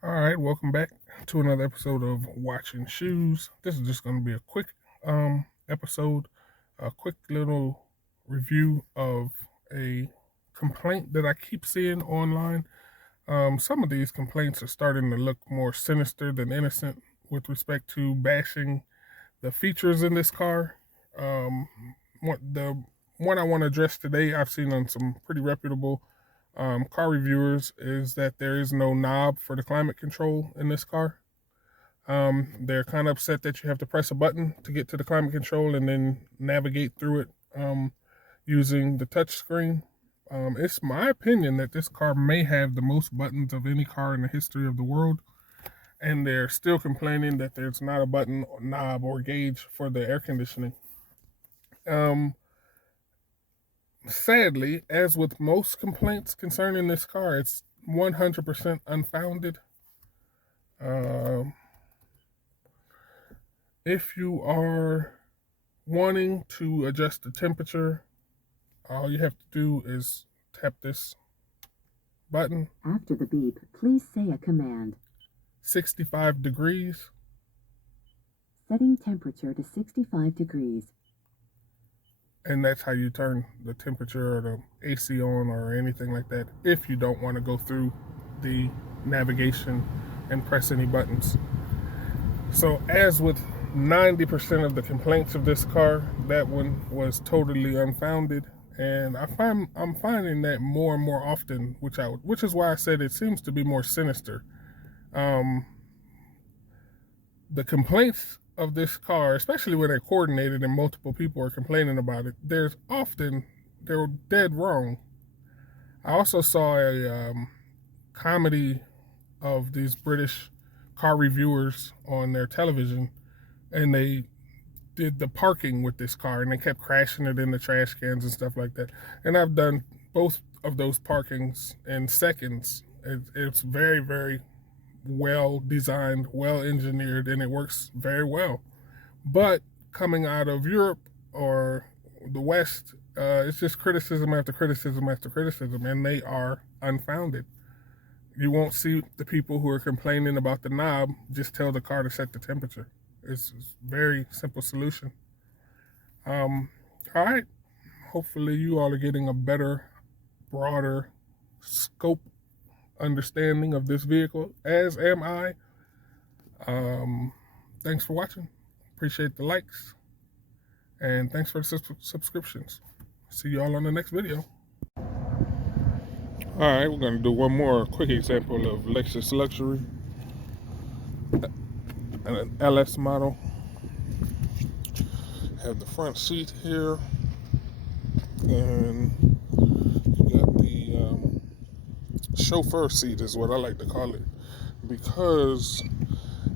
All right, welcome back to another episode of Watching Shoes. This is just going to be a quick episode, a quick little review of a complaint that I keep seeing online. Some of these complaints are starting to look more sinister than innocent with respect to bashing the features in this car. The one I want to address today, I've seen on some pretty reputable car reviewers, is that there is no knob for the climate control in this car. They're kind of upset that you have to press a button to get to the climate control and then navigate through it using the touch screen. It's my opinion that this car may have the most buttons of any car in the history of the world, and they're still complaining that there's not a button, or knob, or gauge for the air conditioning. Sadly, as with most complaints concerning this car, it's 100% unfounded. If you are wanting to adjust the temperature, all you have to do is tap this button. After the beep, please say a command. 65 degrees. Setting temperature to 65 degrees. And that's how you turn the temperature or the AC on or anything like that if you don't want to go through the navigation and press any buttons. So as with 90% of the complaints of this car, that one was totally unfounded. And I'm finding that more and more often, which is why I said it seems to be more sinister. The complaints of this car, especially when they're coordinated and multiple people are complaining about it, they're dead wrong. I also saw a comedy of these British car reviewers on their television, and they did the parking with this car, and they kept crashing it in the trash cans and stuff like that. And I've done both of those parkings in seconds. It's very, very well designed, well engineered, and it works very well. But coming out of Europe or the West, it's just criticism after criticism after criticism, and they are unfounded. You won't see the people who are complaining about the knob just tell the car to set the temperature. It's a very simple solution. All right. Hopefully you all are getting a better, broader scope understanding of this vehicle, as am I. Thanks for watching. Appreciate the likes. And thanks for the subscriptions. See you all on the next video. All right, we're going to do one more quick example of Lexus Luxury. An LS model. Have the front seat here. And you got the chauffeur seat is what I like to call it, because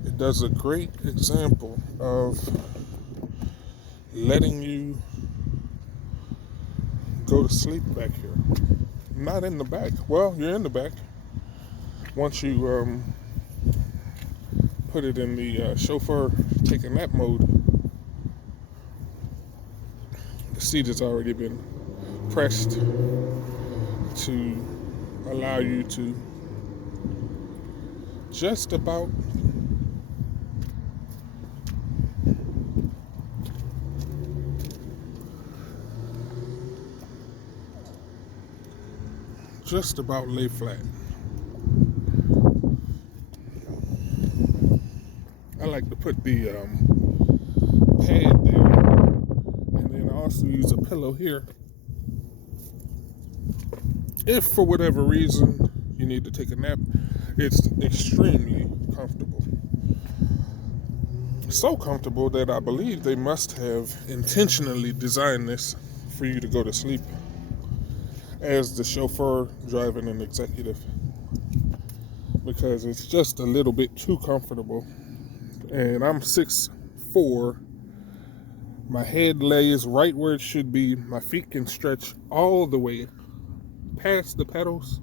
it does a great example of letting you go to sleep back here. Not in the back. Well, you're in the back. Once you put it in the chauffeur take a nap mode, the seat has already been pressed to allow you to just about lay flat. I like to put the pad there, and then I also use a pillow here. If for whatever reason you need to take a nap, it's extremely comfortable. So comfortable that I believe they must have intentionally designed this for you to go to sleep as the chauffeur driving an executive, because it's just a little bit too comfortable. And I'm 6'4". My head lays right where it should be. My feet can stretch all the way past the pedals,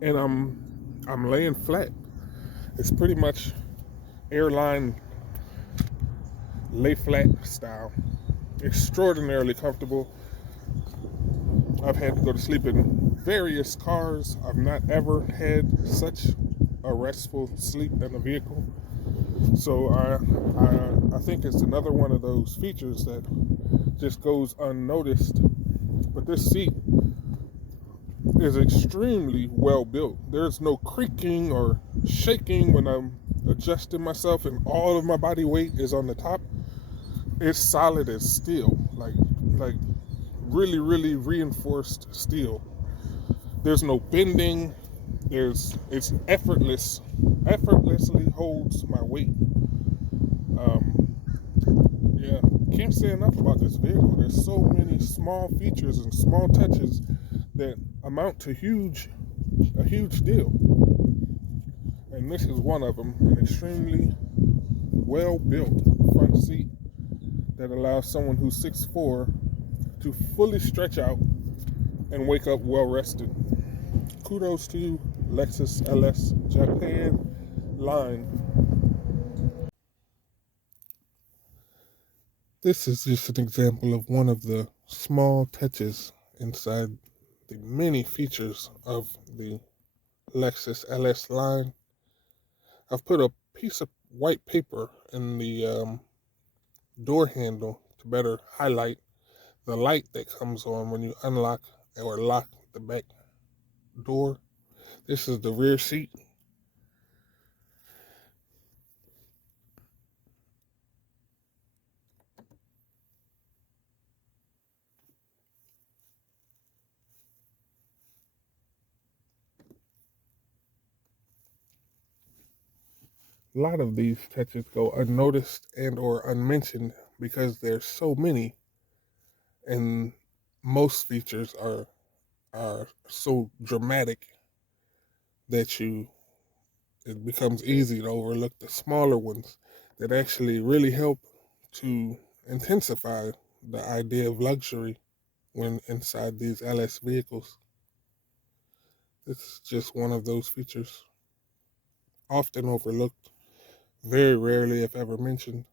and I'm laying flat. It's pretty much airline lay flat style. Extraordinarily comfortable. I've had to go to sleep in various cars. I've not ever had such a restful sleep in the vehicle. So I think it's another one of those features that just goes unnoticed. But this seat is extremely well built. There's no creaking or shaking when I'm adjusting myself, and all of my body weight is on the top. It's solid as steel, like really, really reinforced steel. There's no bending. It's effortlessly holds my weight. Um, yeah, can't say enough about this vehicle. There's so many small features and small touches that amount to a huge deal. And this is one of them, an extremely well built front seat that allows someone who's 6'4" to fully stretch out and wake up well rested. Kudos to you, Lexus LS Japan line. This is just an example of one of the small touches inside the many features of the Lexus LS line. I've put a piece of white paper in the door handle to better highlight the light that comes on when you unlock or lock the back door. This is the rear seat. A lot of these touches go unnoticed and or unmentioned because there's so many, and most features are so dramatic that it becomes easy to overlook the smaller ones that actually really help to intensify the idea of luxury when inside these LS vehicles. It's just one of those features often overlooked, very rarely if ever mentioned.